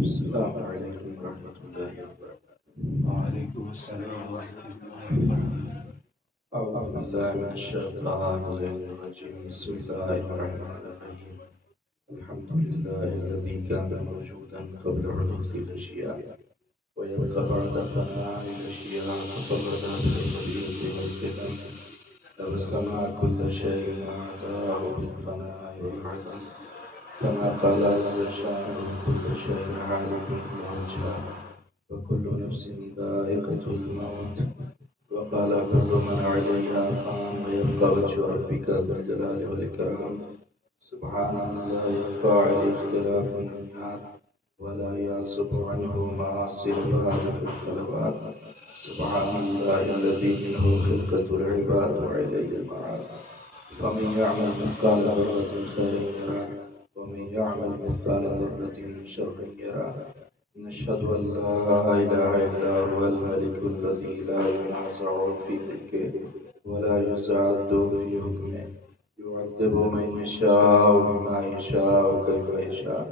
السلام عليكم ورحمة الله وبركاته. وعليكم السلام ورحمة الله وبركاته. أعوذ بالله من الشيطان الرجيم. بسم الله الرحمن الرحيم. الحمد لله الذي كان موجودا قبل حدوث الأشياء ويبقى بعد فناء الأشياء، تفرد بالقدير والقدم، لو سمع كل شيء أعطاه بالفناء والعدم، كما قال عز شانه كل شيء هالك إلا وجهه وكل نفس ذائقة الموت، وقال كل من عليها فان ويبقى وجه ربك ذو الجلال والإكرام. سبحان من لا يخفى عليه اختلاف الميعاد ولا يعزب عنه معاصي العباد في الخلوات. سبحان الله الذي منه خلقة العباد وإليه المعاد. فمن يعمل مثقال ذرة خيرا يره ومن يعمل مثقال ذرة شرا يره. نشهد أن لا إله إلا هو الملك الذي لا ينازع في ملكه ولا يزاد في حكمه، يعذب من يشاء بما يشاء كيف يشاء،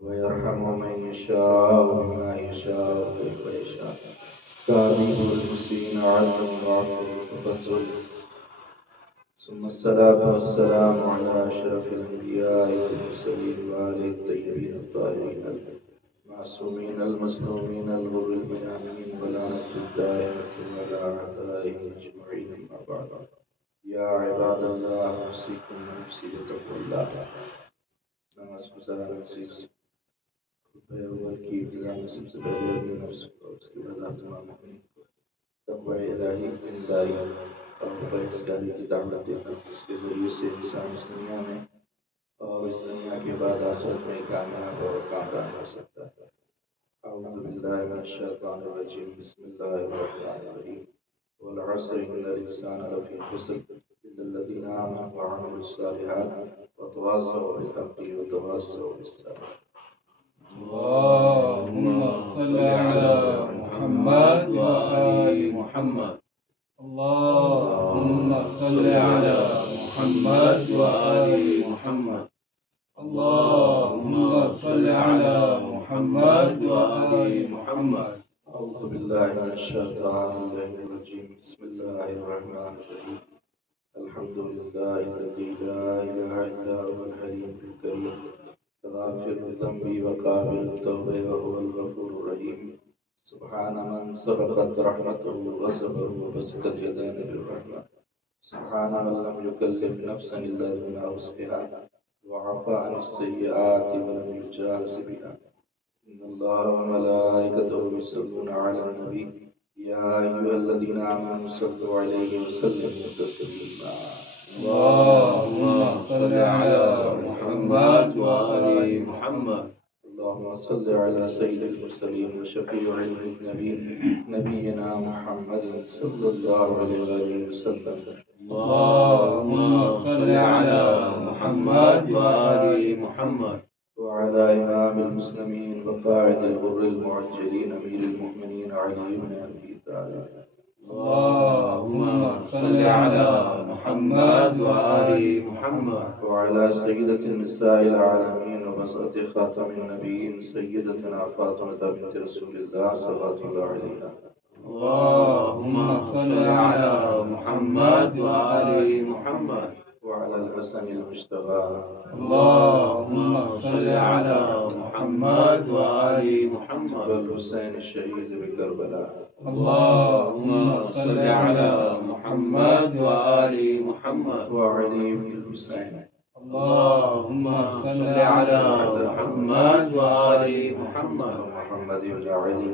ويرحم من يشاء بما يشاء كيف يشاء. كاذب المسيء علم الضعف والتفضل. ثم الصلاة والسلام على أشرف الأنبياء والمرسلين وآله الطيبين الطاهرين المعصومين المظلومين الغر الميامين، ولعنة الدائمة على أعدائهم أجمعين. أما بعد، يا عباد الله، أوصيكم ونفسي بتقوى الله. نماز گزار عزیز، خطبہ اول کی ابتدا میں سب سے پہلے اپنے نفس کو، اس کے بعد آپ تمام مومنین کو تقوی الہی کی دینداری اور پرہیزگاری کی دعوت دیتا ہوں، اس کے ذریعے سے انسان اس دنیا میں اور اس دنیا کے بعد آخرت میں کامیاب اور کامران ہو سکتا ہے۔ اعوذ باللہ من الشیطان الرجیم، بسم اللہ الرحمن الرحیم۔ والعصر ان الانسان لفی خسر الا الذین آمنوا وعملوا الصالحات وتواصوا بالحق وتواصوا بالصبر۔ اللهم صل على محمد وآل محمد. اللهم صل على محمد وآل محمد. اللهم صل على محمد وآل محمد. أعوذ بالله من الشيطان الرجيم. بسم الله الرحمن الرحيم. الحمد لله الذي لا إله إلا هو الحليم الكريم، غافر الذنب وقابل التوبة وهو الغفور الرحيم. سبحان من سبقت رحمته وصفه وبسط اليدين بالرحمة. سبحان من لم يكلف نفسا إلا بما وسعها وعفى عن السيئات ولم يجاز بها. إن الله وملائكته يصلون على النبي يا أيها الذين آمنوا صلوا عليه وسلموا تسليما. اللهم صل على محمد وآل محمد. اللهم صل على سيد المرسلين وشفيع المذنبين نبينا محمد صلى الله عليه وسلم. اللهم صل على محمد وآل محمد. وعلى إمام المسلمين وقائد الغر المعجلين أمير المؤمنين علي بن أبي طالب. اللهم صل على محمد وآل محمد. وعلى سيدة النساء العالمين وبسطة خاتم النبيين سيدتنا فاطمة بنت رسول الله صلوات الله عليها. اللهم صل على محمد وآل محمد. وعلى الحسن المجتبى. اللهم صل على محمد وآل محمد. والحسين الشهيد بكربلاء. اللهم صل على محمد وآل محمد. وعلي بن الحسين. اللهم صل على محمد وآل محمد. ومحمد بن علي.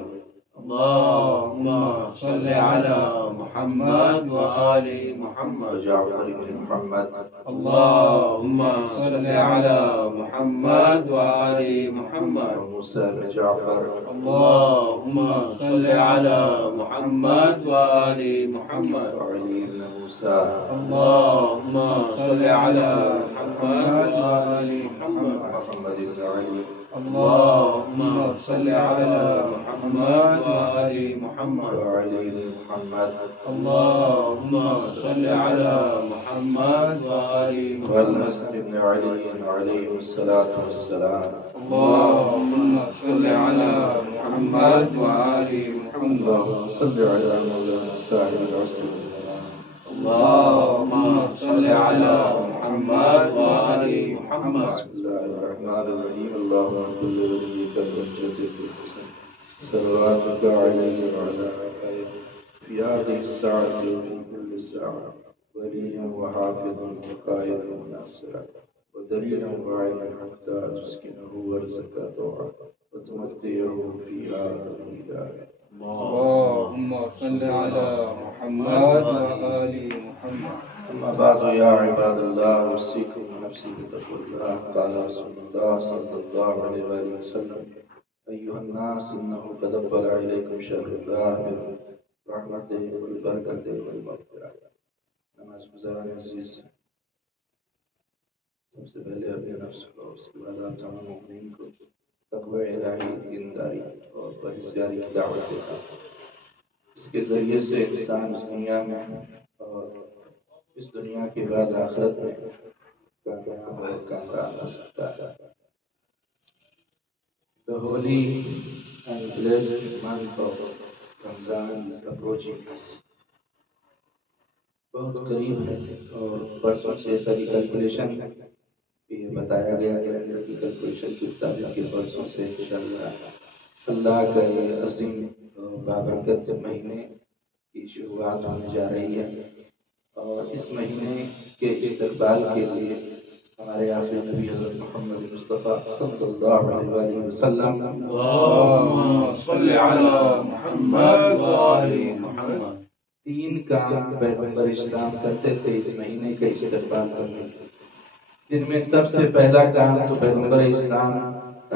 اللهم صل على محمد وآل محمد. وجعفر بن محمد. اللهم صل على محمد وآل محمد. وموسى بن جعفر. اللهم صل على محمد وآل محمد. وعلي بن موسى. اللهم صل على محمد وآل محمد. ومحمد بن علي. اللهم صل على محمد وآل محمد. وعلي بن محمد. اللهم صل على محمد وآل محمد. والحسن بن علي عليه الصلاة والسلام. اللهم صل على محمد وآل محمد. اللهم صل على مولانا صاحب العصر والسلام. اللهم صل على محمد وآل محمد. بسم الله الرحمن الرحيم. اللهم صل لوليك الحجة الحسن صلواتك عليه وعلى آله في هذه الساعة وفي كل ساعة وليا وحافظا وقائدا وناصرا ودليلا وعينا حتى تسكنه ورزقك طوعا وتمتعه فيها طويلا. اللهم صل على محمد وآل محمد. أما بعد يا عباد الله أوصيكم ونفسي بتقوى الله. قال رسول الله صلى الله عليه وآله وسلم: أيها الناس إنه قد أقبل عليكم شهر الله بالرحمة والبركة والمغفرة. نماز گزاران عزیز، سب سے پہلے اپنے نفس کو، اس کے بعد آپ تمام مومنین کو تقوی الہی، دینداری اور پرہیزگاری کی دعوت دیتا ہوں. اس کے ذریعے سے انسان اس دنیا میں اور اس دنیا کے بعد آخرت میں کامیاب اور کامران ہو سکتا ہے. The holy and blessed month of Ramadan is approaching us. بہت قریب ہے اور پرسوں سے ایسا کی کیلکولیشن یہ بتایا گیا ہے کہ کیلکولیشن کے مطابق کہ پرسوں سے انشاءاللہ اللہ کا یہ عظیم بابرکت مہینے کی شروعات ہونے جا رہی ہے. اور اس مہینے کے استقبال کے لیے ہمارے آخری نبی حضرت محمد مصطفیٰ صلی اللہ علیہ وآلہ وسلم اللهم صل على محمد وآل محمد. 3 کام پیغمبر اسلام کرتے تھے اس مہینے کے استقبال کرنے کے. جن میں سب سے پہلا کام تو پیغمبر اسلام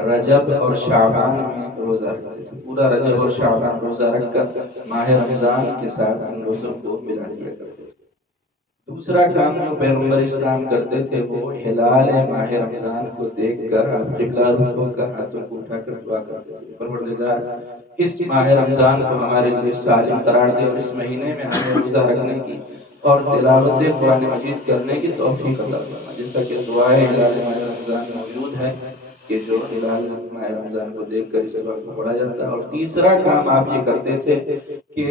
رجب اور شعبان میں روزہ رکھتے تھے. پورا رجب اور شعبان روزہ رکھ کر ماہ رمضان کے ساتھ ان روزوں کو ملا دیا کرتے تھے. دوسرا کام جو پیغمبر اسلام کرتے تھے وہ ہلال ماہ رمضان کو دیکھ کر قبلہ رخ ہو کر ہاتھوں کو اٹھا کر دعا کرتے تھے: پروردگار اس ماہ رمضان کو ہمارے لیے سالم قرار دے اور اس مہینے میں ہمیں روزہ رکھنے کی اور تلاوت قرآن مجید کرنے کی توفیق عطا فرما. جیسا کہ دعائے ہلال ماہ رمضان موجود ہے کہ جو ہلال ماہ رمضان کو دیکھ کر اس دعا کو پڑھا جاتا ہے. اور تیسرا کام آپ یہ کرتے تھے کہ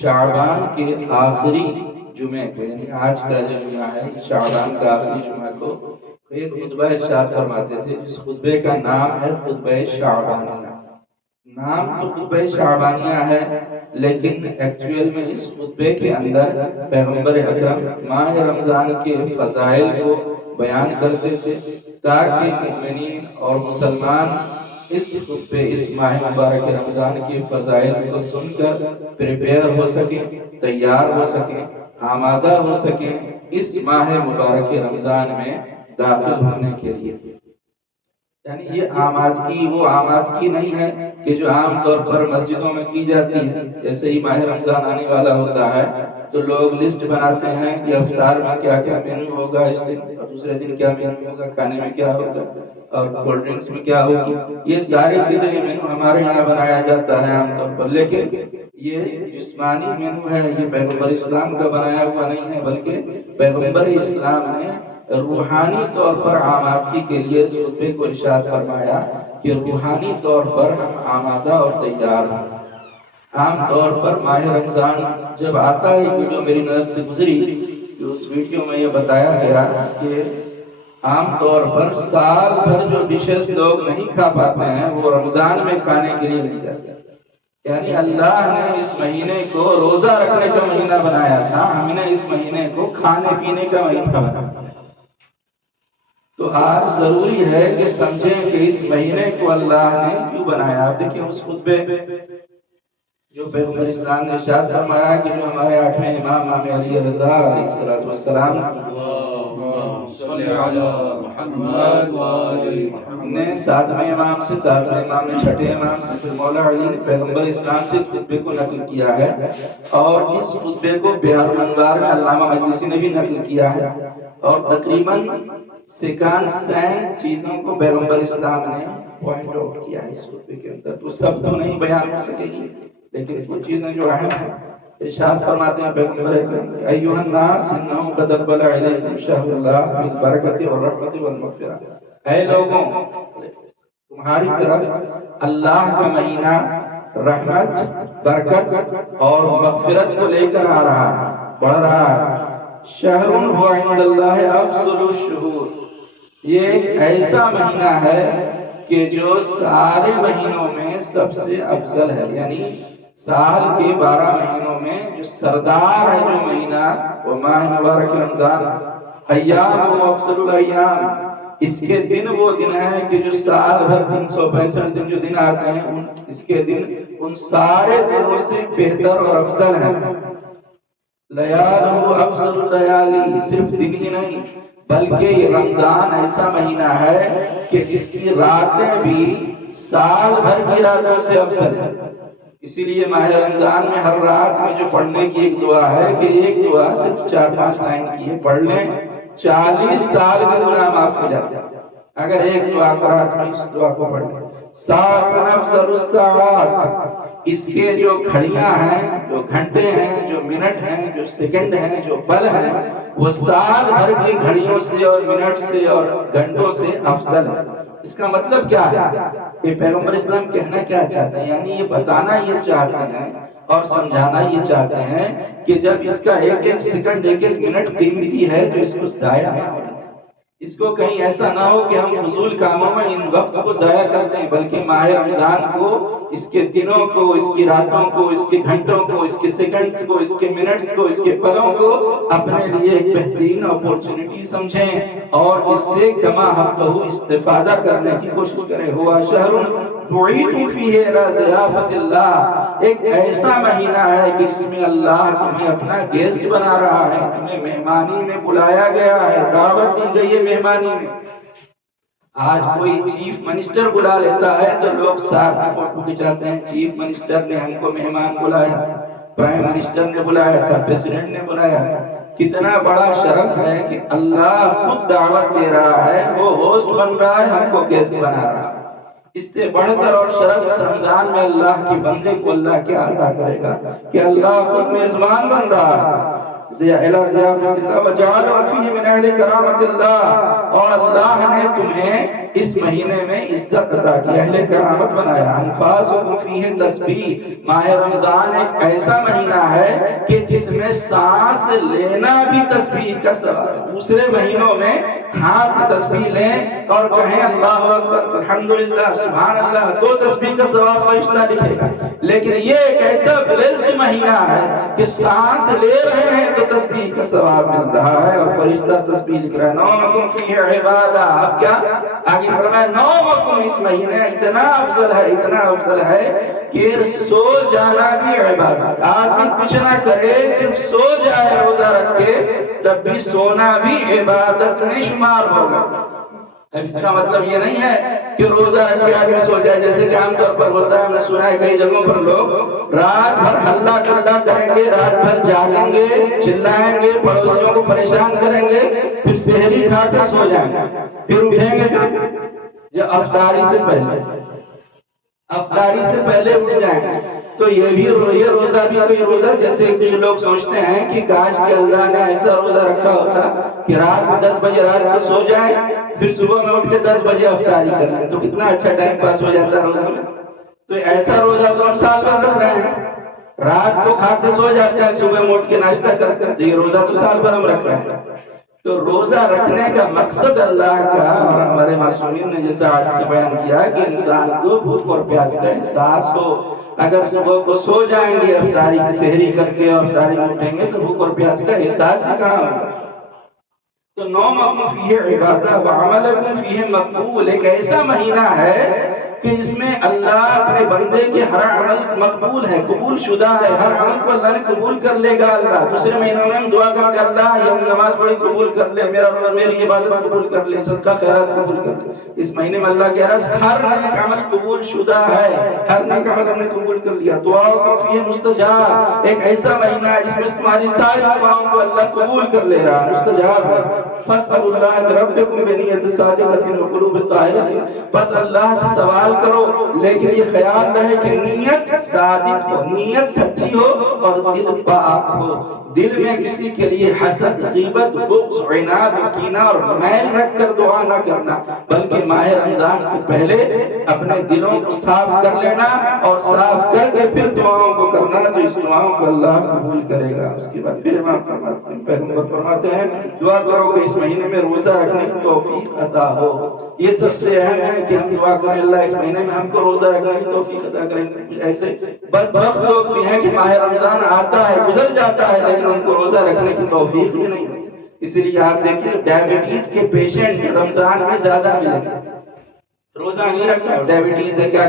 شعبان کے آخری جمعے کو، یعنی آج کا جو جمعہ ہے شعبان کا آخری جمعہ کو ایک خطبہ ارشاد فرماتے تھے جس خطبے کا نام ہے خطبہ شعبانیہ. نام تو خطبہ شعبانیہ ہے لیکن ایکچوئل میں اس خطبے کے اندر پیغمبر اکرم ماہ رمضان کے فضائل کو بیان کرتے تھے تاکہ مومنین اور مسلمان اس خطبے اس ماہ مبارک رمضان کے فضائل کو سن کر پریپیئر ہو سکیں، تیار ہو سکیں، آمادہ ہو سکیں اس ماہ مبارک رمضان میں داخل ہونے کے لیے. یعنی یہ آمادگی وہ آمادگی نہیں ہے کہ جو عام طور پر مسجدوں میں کی جاتی ہے. جیسے ہی ماہ رمضان آنے والا ہوتا ہے تو لوگ لسٹ بناتے ہیں کہ افطار میں کیا کیا مینو ہوگا اس دن، اور دوسرے دن کیا مینو ہوگا، کھانے میں کیا ہوگا اور کولڈ ڈرنکس میں کیا ہوگی. یہ ساری چیزیں مینو ہمارے یہاں بنایا جاتا ہے عام طور پر، لیکن یہ جسمانی مینو ہے، یہ پیغمبر اسلام کا بنایا ہوا نہیں ہے بلکہ پیغمبر اسلام نے روحانی طور پر آمادگی کے لیے اس خطبے کو ارشاد فرمایا کہ روحانی طور پر ہم آمادہ اور تیار ہیں. عام طور پر ماہ رمضان جب آتا ہے، ویڈیو میری نظر سے گزری کہ اس ویڈیو میں یہ بتایا گیا کہ عام طور پر سال بھر جو ڈشز لوگ نہیں کھا پاتے ہیں وہ رمضان میں کھانے کے لیے مل جاتے ہیں. یعنی اللہ نے اس مہینے کو روزہ رکھنے کا مہینہ بنایا تھا، ہم نے اس مہینے کو کھانے پینے کا مہینہ بنایا. تو آج ضروری ہے کہ سمجھیں کہ اس مہینے کو اللہ نے کیوں بنایا. آپ دیکھیں اس خطبے جو پیغمبر اسلام نے ارشاد فرمایا کہ جو ہمارے 8ویں امام امام علی رضا علیہ السلام نے 7ویں امام سے 7ویں امام نے 6ٹھے امام سے پھر مولا علی نے پیغمبر اسلام سے خطبے کو نقل کیا ہے. اور اس خطبے کو بہار الانوار میں علامہ مجلسی نے بھی نقل کیا ہے. اور تقریباً 50 چیزوں کو پیغمبر اسلام نے پوائنٹ آؤٹ کیا ہے اس خطبے کے اندر. تو سب تو نہیں بیان ہو سکے گی لیکن کچھ چیزیں جو اہم ہیں ارشاد فرماتے ہیں پیغمبر اکرم: ایھا الناس انہ قد اقبل علیکم شہر اللہ بالبرکۃ والرحمۃ والمغفرۃ. اے لوگوں، تمہاری طرف اللہ کا مہینہ رحمت، برکت اور مغفرت کو لے کر آ رہا ہے، بڑھ رہا ہے۔ شہر هو عند اللہ افضل الشہور، یہ ایک ایسا مہینہ ہے کہ جو سارے مہینوں میں سب سے افضل ہے، یعنی سال کے 12 مہینوں میں جو سردار ہے جو مہینہ وہ ماہ مبارک رمضان، ایام و افضل الایام، اس کے دن وہ دن ہیں کہ جو سال بھر 365 دن جو دن آتے ہیں اس کے دن ان سارے دنوں سے بہتر اور افضل ہیں۔ لیالہ افضل اللیالی، صرف دن ہی نہیں بلکہ یہ رمضان ایسا مہینہ ہے کہ اس کی راتیں بھی سال بھر کی راتوں سے افضل ہے۔ اسی لیے ماہ رمضان میں ہر رات میں جو پڑھنے کی ایک دعا ہے کہ ایک دعا صرف 4-5 لائن کی ہے، پڑھ لیں 40 سال کے گناہ معاف ہو جاتے ہیں اگر ایک دعا کو رات میں اس دعا کو پڑھ لیں۔ سات افضل الساعات، اس کے جو گھڑیاں ہیں، جو گھنٹے ہیں، جو منٹ ہیں، جو سیکنڈ ہیں، جو پل ہیں، وہ سال بھر کی گھڑیوں سے اور منٹ سے اور گھنٹوں سے افضل ہے۔ اس کا مطلب کیا ہے کہ پیغمبر اسلام کہنا کیا چاہتے ہیں؟ یعنی یہ بتانا یہ چاہتے ہیں اور سمجھانا یہ چاہتے ہیں کہ جب اس کا ایک ایک سیکنڈ ایک ایک منٹ قیمتی ہے تو اس کو ضائع نہ ہونا، اس کو کہیں ایسا نہ ہو کہ ہم فضول کاموں میں ان وقت کو ضائع کر دیں، بلکہ ماہ رمضان کو، اس کے دنوں کو، اس کی راتوں کو، اس کے گھنٹوں کو، اس کے سیکنڈز کو، اس کے منٹس کو، اس کے پلوں کو اپنے لیے ایک بہترین اپورچونٹی سمجھیں اور اس سے کما حقہ استفادہ کرنے کی کوشش کریں۔ ہوا شہر دعیت فیہ الی ضیافت اللہ، ایک ایسا مہینہ ہے کہ اس میں اللہ تمہیں اپنا گیسٹ بنا رہا ہے، تمہیں مہمانی میں بلایا گیا ہے، دعوت دی گئی ہے مہمانی میں۔ آج کوئی چیف منسٹر بلا لیتا ہے تو لوگ ساتھ میں فوٹو کھچاتے ہیں، چیف منسٹر نے ہم کو مہمان بلایا تھا، پرائم منسٹر نے بلایا تھا، پریزیڈنٹ نے بلایا تھا۔ کتنا بڑا شرف ہے کہ اللہ خود دعوت دے رہا ہے، وہ ہوسٹ بن رہا ہے، ہم کو گیسٹ بنا رہا ہے۔ اس سے بڑھ کر اور شرف اس رمضان میں اللہ کی بندے کو اللہ کیا عطا کرے گا کہ اللہ خود میزبان بن رہا ہے۔ ضیافت اللہ وجعل فیہ من اہل کرامت اللہ، اور اللہ نے تمہیں اس مہینے میں عزت عطا کی، اہل کرامت بنایا۔ انفاسکم فیہ تسبیح، ماہ رمضان ایک ایسا مہینہ ہے کہ جس میں سانس لینا بھی تسبیح کا ثواب ہے۔ دوسرے مہینوں میں ہاتھ تسبیح لیں اور کہیں اللہ اکبر الحمدللہ سبحان اللہ، تو تسبیح کا ثواب فرشتہ لکھے گا، لیکن یہ ایک ایسا بلیسڈ مہینہ ہے کہ سانس لے رہے ہیں تو تسبیح کا ثواب مل رہا ہے اور فرشتہ تسبیح لکھ رہا ہے۔ نومکم فیہ عبادہ، اب کیا آگے فرمایا، نومکم اس مہینے اتنا افضل ہے، اتنا افضل ہے کہ سو جانا بھی عبادت، آدمی کچھ نہ کرے صرف سو جائے روزہ رکھ کے تب بھی سونا بھی عبادت میں شمار ہوگا۔ اب اس کا مطلب یہ نہیں ہے کہ روزہ رکھ کے آدمی سو جائے، جیسے کہ عام طور پر ہوتا ہے، ہم نے سنا ہے کئی جگہوں پر لوگ رات بھر ہلہ کلہ کریں گے، رات بھر جاگیں گے، چلائیں گے، پڑوسیوں کو پریشان کریں گے، پھر سحری کھا کے سو جائیں گے، پھر اٹھیں گے جب افطاری سے پہلے اٹھ جائیں گے۔ تو یہ روزہ بھی کوئی روزہ، جیسے کچھ لوگ سوچتے ہیں کہ کاش کہ اللہ نے ایسا روزہ رکھا ہوتا کہ رات میں 10 بجے رات کو سو جائیں، پھر صبح میں اٹھ کے 10 بجے افطاری کر لیں، تو کتنا اچھا ٹائم پاس ہو جاتا ہے روزہ میں۔ تو ایسا روزہ تو ہم سال بھر رکھ رہے ہیں، رات کو کھا کے سو جاتے ہیں، صبح میں اٹھ کے ناشتہ کرتے ہیں، تو یہ روزہ تو سال بھر ہم رکھ رہے ہیں۔ تو روزہ رکھنے کا مقصد اللہ کا، اور ہمارے معصومین نے جیسا آج سے بیان کیا کہ انسان کو بھوک اور پیاس کا احساس ہو۔ اگر صبح کو سو جائیں گے افطاری کی سحری کر کے اور افطاری میں اٹھیں گے تو بھوک اور پیاس کا احساس ہی کہاں ہوگا۔ تو نومکم فیہ عبادہ وعملکم فیہ مقبول، ایک ایسا مہینہ ہے کہ جس میں اللہ اپنے بندے کے ہر عمل مقبول ہے، قبول شدہ ہے، ہر عمل کو اللہ نے قبول کر لے گا۔ اللہ دوسرے مہینوں میں ہم دعا کرتے ہیں اللہ یہ نماز پڑھی قبول کر لے، میری عبادت قبول کر لے، صدقہ خیرات قبول کر لے۔ اس مہینے میں اللہ کہہ رہا ہے ہر نیک عمل قبول شدہ ہے، ہر نیک عمل ہم نے قبول کر لیا۔ دعاؤں فیہ مستجاب، ایک ایسا مہینہ ہے جس میں تمہاری ساری دعاؤں کو اللہ قبول کر لے رہا ہے، مستجاب ہے۔ فاسألوا اللہ ربکم بنیت صادقۃ وقلوب طاہرۃ، بس اللہ سے سوال کرو لیکن یہ خیال رہے کہ نیت صادق ہو، نیت سچی ہو اور دل پاک ہو، دل میں کسی کے لیے حسد، غیبت، بغض، عناد، کینہ اور میل رکھ کر دعا نہ کرنا، بلکہ ماہ رمضان سے پہلے اپنے دلوں کو صاف کر لینا اور صاف کر کے پھر دعاؤں کو کرنا، تو اس دعاؤں کو اللہ قبول کرے گا۔ اس کے بعد پھر امام فرماتے ہیں، پیغمبر فرماتے ہیں دعا کرو کہ اس مہینے میں روزہ رکھنے کی توفیق عطا ہو۔ یہ سب سے اہم ہے کہ ہم دعا کریں اللہ اس مہینے میں ہم کو روزہ رکھنے کی توفیق عطا کریں۔ ایسے بدبخت لوگ بھی ہیں کہ ماہ رمضان آتا ہے، گزر جاتا ہے، لیکن ان کو روزہ رکھنے کی توفیق بھی نہیں ہوتی۔ اسی لیے آپ دیکھیں ڈائبٹیز کے پیشنٹ رمضان میں زیادہ ملیں گے۔ روزہ نہیں رکھتا، ڈائبٹیز ہے، کیا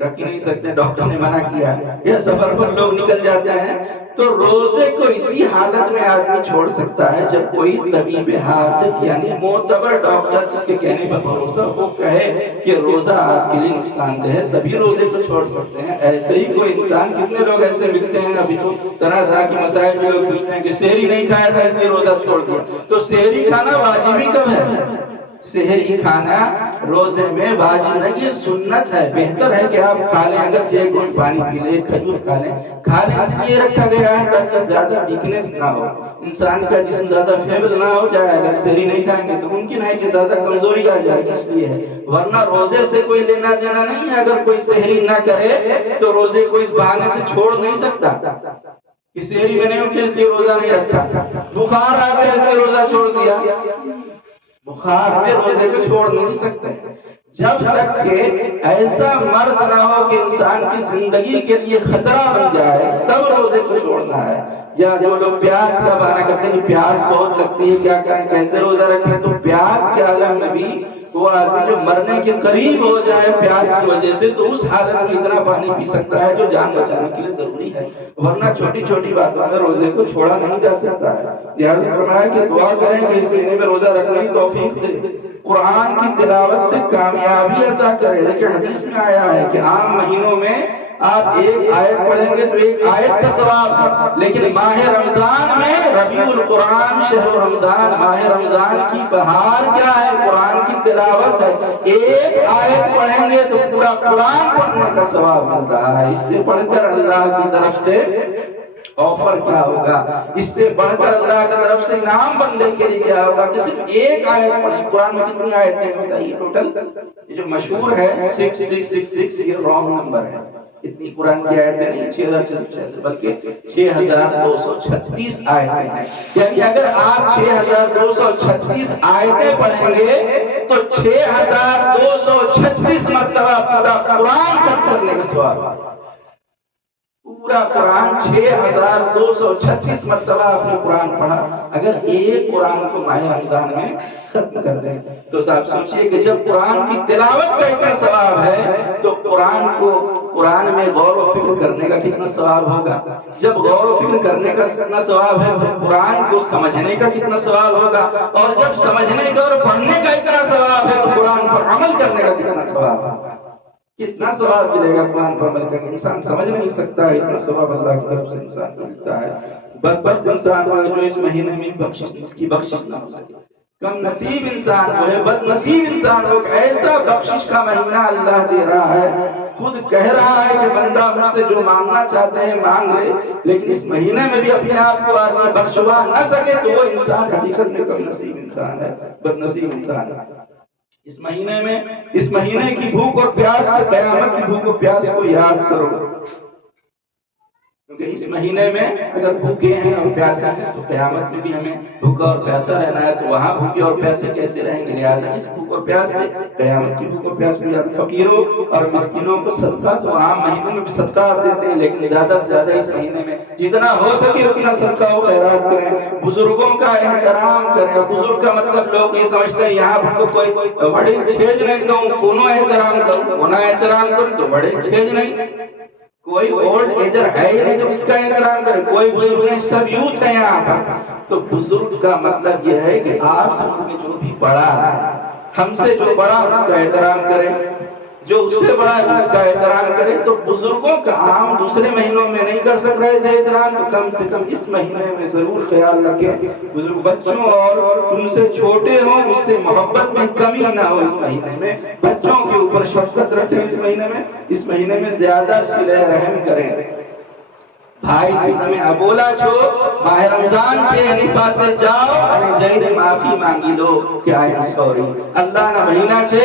رکھ ہی نہیں سکتے، ڈاکٹر نے منع کیا ہے، یا سفر پر لوگ نکل جاتے ہیں، تو روزے کو اسی حالت میں آدمی چھوڑ سکتا ہے جب کوئی طبیب حاذق یعنی معتبر ڈاکٹر جس کے کہنے پر بھروسہ وہ کہے کہ روزہ آپ کے لیے نقصان دہ ہے، تبھی روزے کو چھوڑ سکتے ہیں۔ ایسے ہی کوئی انسان، کتنے لوگ ایسے ملتے ہیں، ابھی تو طرح طرح کی مسائل بھی لوگ پوچھتے ہیں کہ سحری نہیں کھایا تھا اس لیے روزہ چھوڑ دیا، تو سحری کھانا واجبی کب ہے؟ سحری کھانا روزے میں واجب نہیں، یہ سنت ہے۔ بہتر ہے کہ آپ کھا لیں، اگر ایک گھونٹ پانی پی لیں، کھجور کھا لیں اس لیے رکھا گیا ہے تاکہ زیادہ ویکنس نہ ہو، انسان کا جسم زیادہ فیبل نہ ہو جائے۔ اگر سحری نہیں کھائیں گے تو ممکن ہے کہ زیادہ کمزوری آ جائے، اس لیے ہے، ورنہ روزے سے کوئی لینا دینا نہیں ہے۔ اگر کوئی سحری نہ کرے تو روزے کو اس بہانے سے چھوڑ نہیں سکتا کہ سحری میں نہیں اٹھے اس لیے روزہ نہیں رکھا، بخار آ گیا اس لیے روزہ چھوڑ دیا، بخار میں روزے کو چھوڑ نہیں سکتے جب تک کہ ایسا مرض نہ ہو کہ انسان کی زندگی کے لیے خطرہ بن جائے، تب روزے کو چھوڑنا ہے۔ یا جو لوگ پیاس کا بہانہ کرتے ہیں کہ پیاس بہت لگتی ہے، کیا کریں، کیسے روزہ رکھیں، تو پیاس کے عالم میں بھی وہ آدمی جو مرنے کے قریب ہو جائے پیاس کی وجہ سے، تو اس حالت میں اتنا پانی پی سکتا ہے جو جان بچانے کے لیے ضروری ہے، ورنہ چھوٹی چھوٹی باتوں میں روزے کو چھوڑا نہیں جا سکتا ہے۔ لہٰذا فرمایا کہ دعا کریں کہ اس مہینے میں روزہ رکھنے کی توفیق دے، قرآن کی تلاوت سے کامیابی عطا کرے۔ دیکھیں حدیث میں آیا ہے کہ عام مہینوں میں آپ ایک آیت پڑھیں گے تو ایک آیت کا ثواب ہے، لیکن ماہ رمضان میں ربیع القرآن شہر رمضان، ماہ رمضان کی بہار کیا ہے؟ قرآن کی تلاوت ہے۔ ایک آیت پڑھیں گے تو پورا قرآن پڑھنے کا ثواب مل رہا ہے۔ اس سے بڑھ کر اللہ کی طرف سے آفر کیا ہوگا، اس سے بڑھ کر اللہ کی طرف سے انعام بندے کے لیے کیا ہوگا کہ صرف ایک آیت پڑھیں۔ قرآن میں کتنی آیتیں ہیں بتائیے ٹوٹل؟ یہ جو مشہور ہے 6666 یہ رانگ نمبر ہے، اتنی قرآن کی آیتیں نہیں 6000 بلکہ 6236 آیتیں ہیں۔ یعنی اگر آپ 6236 آیتیں پڑھیں گے تو 6236 مرتبہ پورا قرآن ختم کرنے کا ثواب، پورا قرآن 6236 مرتبہ آپ نے قرآن پڑھا۔ اگر ایک قرآن کو ماہ رمضان میں ختم کر دیں تو آپ سوچئے کہ جب قرآن کی تلاوت کا اتنا ثواب ہے تو قرآن میں غور و فکر کرنے کا کتنا ثواب ہوگا، جب غور و فکر کرنے کا کتنا ثواب ہے تو قرآن کو سمجھنے کا کتنا ثواب ہوگا، اور جب سمجھنے کا اور پڑھنے کا اتنا ثواب ہے تو قرآن پر عمل کرنے کا کتنا ثواب ہے، کتنا ثواب ملے گا قرآن پر عمل کرنے۔ انسان سمجھ نہیں سکتا ہے اتنا ثواب اللہ کی طرف سے انسان کو ملتا ہے۔ بدبخت انسان وہ ہے جو اس مہینے میں اس کی بخشش نہ ہو سکے، کم نصیب انسان وہ ہے، بد نصیب انسان وہ، ایسا بخشش کا مہینہ اللہ دے رہا ہے، خود کہہ رہا ہے کہ بندہ مجھ سے جو مانگنا چاہتے ہیں مانگ لے، لیکن اس مہینے میں بھی اپنے آپ کو آدمی بخشوا نہ سکے تو وہ انسان حقیقت میں کم نصیب انسان ہے، بد نصیب انسان ہے۔ اس مہینے کی بھوک اور پیاس سے قیامت کی بھوک اور پیاس کو یاد کرو، کیونکہ اس مہینے میں اگر بھوکے ہیں اور پیاسے ہیں تو قیامت میں بھی ہمیں بھوکا اور پیاسا رہنا ہے، تو وہاں بھوکے اور پیاسے کیسے رہیں گے؟ لہٰذا اس بھوک اور پیاس سے قیامت کی بھوک اور پیاس کو یاد۔ فقیروں اور مسکینوں کو صدقہ تو عام مہینوں میں بھی صدقہ آپ دیتے ہیں، لیکن زیادہ سے زیادہ اس مہینے میں جتنا ہو سکے اتنا صدقہ و خیرات کریں، بزرگوں کا احترام کریں۔ بزرگ کا مطلب لوگ یہ سمجھتے ہیں یہاں پر کوئی بڑے چھیج نہیں تو کونوں احترام کروں، کونا احترام کروں تو بڑے چھیج نہیں، کوئی اولڈ ایجر ہے ہی نہیں تو اس کا احترام کرے، کوئی بزرگ نہیں، سب یوتھ ہے یہاں پر۔ تو بزرگ کا مطلب یہ ہے کہ آپ سے جو بھی بڑا ہے، ہم سے جو بڑا اس کا احترام کریں، جو اس سے بڑا ہے اس کا احترام کریں۔ تو بزرگوں کا عام دوسرے مہینوں میں نہیں کر سک رہے تھے احترام، تو کم سے کم اس مہینے میں ضرور خیال رکھیں بزرگ بچوں اور تم سے چھوٹے ہوں اس سے محبت میں کمی نہ ہو، اس مہینے میں بچوں کے اوپر شفقت رکھیں، اس مہینے میں زیادہ صلہ رحم کریں۔ ભાઈ તમે બોલા છો માહ રમઝાન છે એની પાસે જાઓ અને જઈને માફી માંગી લો કે આઈ એમ સોરી, અલ્લાહના મહિના છે,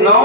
9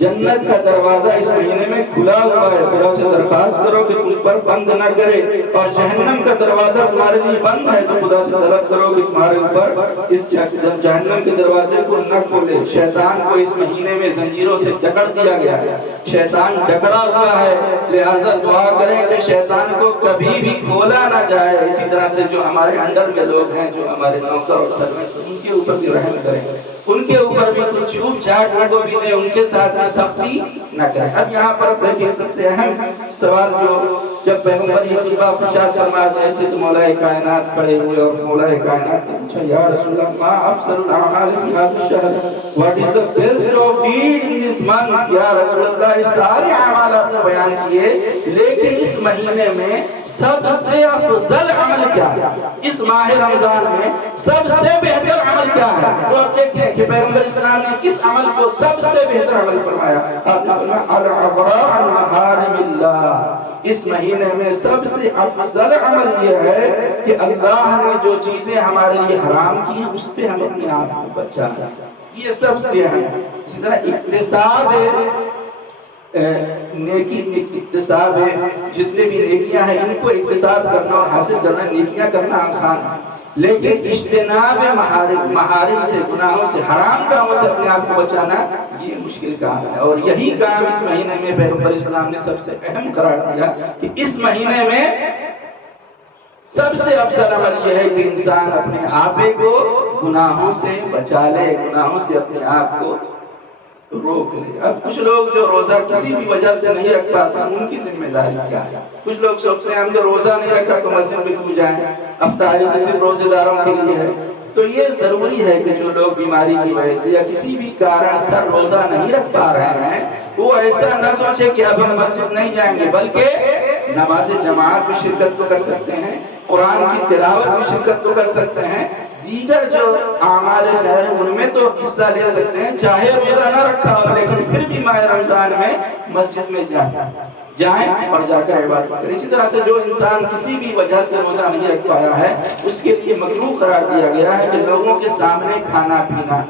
جنت کا دروازہ اس مہینے میں کھلا ہوا ہے، خدا سے درخواست کرو کہ تم پر بند نہ کرے، اور جہنم کا دروازہ تمہارے لیے بند ہے تو خدا سے طلب کرو کہ تمہارے اوپر اس جہنم کے دروازے کو نہ کھولے۔ شیطان کو اس مہینے میں زنجیروں سے جکڑ دیا گیا ہے، شیطان جکڑا ہوا ہے، لہٰذا دعا کریں کہ شیطان کو کبھی بھی کھولا نہ جائے۔ اسی طرح سے جو ہمارے انڈر میں لوگ ہیں، جو ہمارے نوکر اور سروینٹس، ان کے اوپر بھی رحم کریں، ان کے اوپر بھی کچھ چھوٹ چھاٹ کو بھی دیں، ان کے ساتھ بھی سختی نہ کریں۔ اب یہاں پر دیکھیں سب سے اہم سوال، جو جب پیغمبر یہ خطبہ ارشاد فرما رہے تھے تو مولا کائنات کھڑے ہوئے اور مولا کائنات نے پوچھا یا رسول اللہ ما افضل الاعمال فی هذا الشهر، what is the best of deed in this month؟ یا رسول اللہ یہ سارے اعمال آپ نے بیان کیے، لیکن اس مہینے میں سب سے افضل عمل کیا ہے؟ اس ماہ رمضان میں سب سے بہتر عمل کیا ہے؟ تو آپ دیکھتے ہیں کہ پیغمبر اسلام نے کس عمل کو سب سے بہتر عمل فرمایا؟ آپ نے فرمایا العبراء عن محارم اللہ، اس مہینے میں سب سے افضل عمل یہ ہے کہ اللہ نے جو چیزیں ہمارے لیے حرام کی ہیں اس سے ہم اپنے آپ کو بچائیں، یہ سب سے اہم ہے۔ اسی طرح اقتصاد نیکی، اقتصاد ہے، جتنے بھی نیکیاں ہیں ان کو اقتصاد کرنا اور حاصل کرنا، نیکیاں کرنا آسان ہے، لیکن اجتناب محارم سے، گناہوں سے، حرام کاموں سے اپنے آپ کو بچانا یہ مشکل کام ہے۔ اور یہی کام اس مہینے میں پیغمبر اسلام نے سب سے اہم قرار دیا کہ اس مہینے میں سب سے افضل عمل یہ ہے کہ انسان اپنے آپ کو گناہوں سے بچا لے، گناہوں سے اپنے آپ کو روک لے۔ اب کچھ لوگ جو روزہ کسی بھی وجہ سے نہیں رکھ پاتے ان کی ذمہ داری کیا ہے؟ کچھ لوگ سوچتے ہیں ہم جو روزہ نہیں رکھا تو مسجد میں کیوں جائیں، افطاری صرف روزے داروں کے لیے ہے۔ تو یہ ضروری ہے کہ جو لوگ بیماری کی وجہ سے یا کسی بھی کارن سے روزہ نہیں رکھ پا رہے ہیں وہ ایسا نہ سوچے کہ اب ہم مسجد نہیں جائیں گے، بلکہ نماز جماعت میں شرکت تو کر سکتے ہیں، قرآن کی تلاوت میں شرکت تو کر سکتے ہیں، دیگر جو اعمال خیر ان میں تو حصہ لے سکتے ہیں، چاہے روزہ نہ رکھا ہو لیکن پھر بھی ماہ رمضان میں مسجد میں جائیں اور جا کر عبادت کریں۔ اسی طرح سے جو انسان کسی بھی وجہ سے روزہ نہیں رکھ پایا ہے اس کے لیے مکروہ قرار دیا گیا ہے کہ لوگوں کے سامنے کھانا پینا،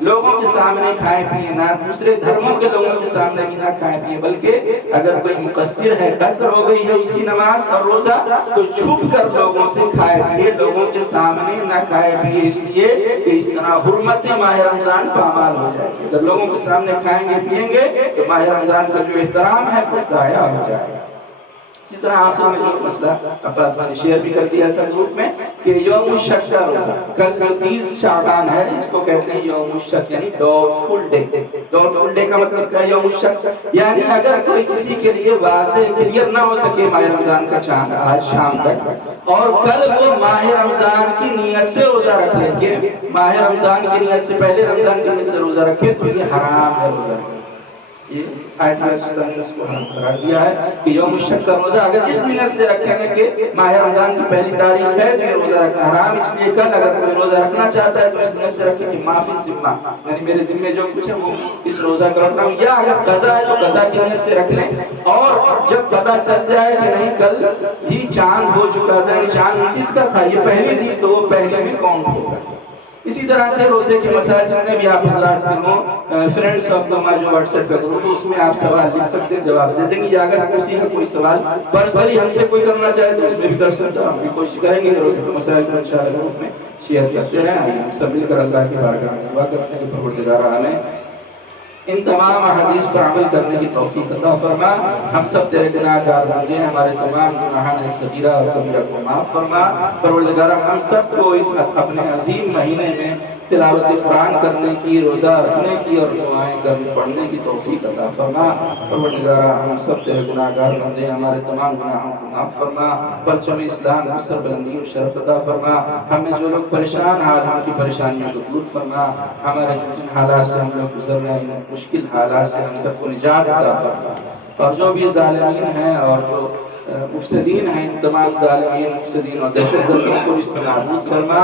لوگوں کے سامنے کھائے پیے نہ، دوسرے دھرموں کے لوگوں کے سامنے بھی نہ کھائے پیے، بلکہ اگر کوئی مقصر ہے، قصر ہو گئی ہے اس کی نماز اور روزہ تو چھپ کر لوگوں سے کھائے پیے، لوگوں کے سامنے نہ کھائے پیے، اس لیے کہ اس طرح حرمت ماہ رمضان پامال ہو جائے گی۔ اگر لوگوں کے سامنے کھائیں گے پیئیں گے تو ماہ رمضان کا جو احترام ہے وہ ضائع ہو جائے گا۔ اسی طرح آخر میں جو مسئلہ عباس بھائی نے شیئر بھی کر دیا تھا گروپ میں کہ یوم الشک کا روزہ کل 29 شعبان ہے، اس کو کہتے ہیں یوم الشک یعنی ڈاؤٹ فل ڈے۔ ڈاؤٹ فل ڈے کا مطلب کیا ہے؟ یوم الشک یعنی اگر کوئی کسی کے لیے واضح کلیئر نہ ہو سکے ماہ رمضان کا چاند آج شام تک اور کل وہ ماہ رمضان کی نیت سے روزہ رکھ لے کہ ماہ رمضان کی نیت سے پہلے رمضان کی نیت سے روزہ رکھے تو یہ حرام ہے روزہ رکھنا۔ یہ آیت اللہ نے اس کو حرام قرار دیا ہے کہ یوم الشک کا روزہ اگر اس نیت سے رکھیں گے کہ ماہ رمضان کی پہلی تاریخ ہے تو یہ روزہ رکھنا حرام، اس لیے کل اگر کوئی روزہ رکھنا چاہتا ہے تو اس نیت سے رکھے کہ معافی ذمہ، یعنی میرے ذمہ جو کچھ ہے وہ اس روزہ کا رکھ رہا ہوں، یا اگر قضا ہے تو قضا کی نیت سے رکھ لیں، اور جب پتہ چل جائے کہ نہیں کل ہی چاند ہو چکا تھا، یعنی چاند 29 کا تھا، یہ پہلی تھی تو وہ پہلے میں کون ہوگا۔ اسی طرح سے روزے کے مسائل جتنے بھی آپ حضرات کے ہوں، فرینڈس آف دما جو واٹس ایپ کا گروپ اس میں آپ سوال لکھ سکتے ہیں، جواب دے دیں گے، یا اگر کسی کا کوئی سوال پرسنلی ہم سے کوئی کرنا چاہے تو اس میں بھی کر سکتا ہے، ہم بھی کوشش کریں گے روزے کے مسائل کو انشاءاللہ گروپ میں شیئر کرتے رہیں۔ ہم سب مل کر اللہ کی بارگاہ میں دعا کرتے ہیں کہ پروردگار ہمیں ان تمام احادیث پر عمل کرنے کی توفیق عطا فرما، ہم سب تیرے گناہ گار بندے ہیں، ہمارے تمام گناہان صغیرہ اور کبیرہ کو معاف فرما۔ پروردگار ہم سب کو اس اپنے عظیم مہینے میں تلاوت قرآن کرنے کی، روزہ رکھنے کی اور دعائیں پڑھنے کی توفیق عطا فرما۔ پروردگار ہم سب تیرے گناہ گار بندے ہیں، ہمارے تمام گناہوں کو معاف فرما، پرچم اسلام کی سربلندی و شرف عطا فرما۔ ہمیں جو لوگ پریشان حال ہیں کی پریشانیوں کو دور فرما، ہمارے جن حالات سے ہم لوگ گزر رہے ہیں مشکل حالات سے ہم سب کو نجات عطا فرما، اور جو بھی ظالمین ہیں اور جو مفسدین ہیں ان تمام ظالمین مفسدین اور دہشت گردوں کو اس میں نابود فرما،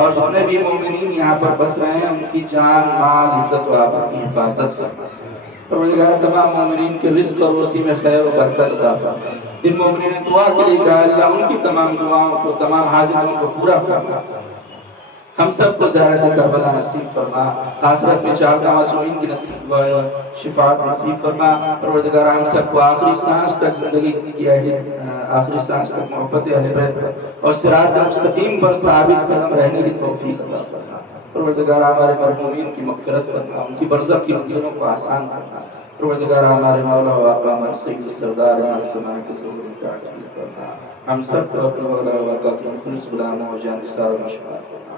اور جتنے بھی مومنین یہاں پر بس رہے ہیں ان کی جان مال عزت و آباد کی حفاظت فرما۔ پروردگار تمام مومنین کے رزق اور روزی میں خیر و برکت عطا فرما۔ جن مومنین نے دعا کے لیے کہا اللہ ان کی تمام دعاؤں کو، تمام حاجتوں کو پورا فرما۔ ہم سب کو زیارت کربلا نصیب فرما، آخرت میں چاہتا معصومین کی نصیب شفاعت نصیب فرما۔ پروردگار ہم سب کو آخری سانس تک زندگی کی آخری سانس تک محبت اہل بیت اور صراط مستقیم پر ثابت قدم رہنے کی توفیق عطا فرما۔ پروردگار ہمارے مرحومین کی مغفرت فرما، ان کی برزخ کی منزلوں کو آسان فرما۔ پروردگار ہمارے مولا و آقا ہمارے سید السردار ہمارے زمانے کے ظہور میں تعجیل فرما، ہم سب کو اپنے مولا و آقا کے مخلص غلاموں اور جانثار و مشمار فرما۔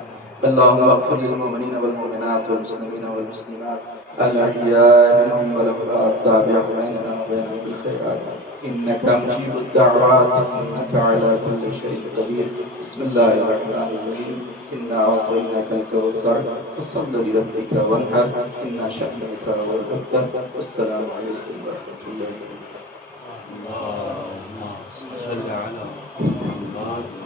اللهم اغفر للمؤمنين والمؤمنات والمسلمين والمسلمات الأحياء منهم والأموات تابع بيننا وبينهم بالخيرات إنك مجيب الدعوات إنك على كل شيء قدير بسم الله الرحمن الرحيم إنا أعطيناك الكوثر فصل لربك وانحر إن شأنك هو الأبتر والسلام عليكم ورحمة الله وبركاته. اللهم صل على محمد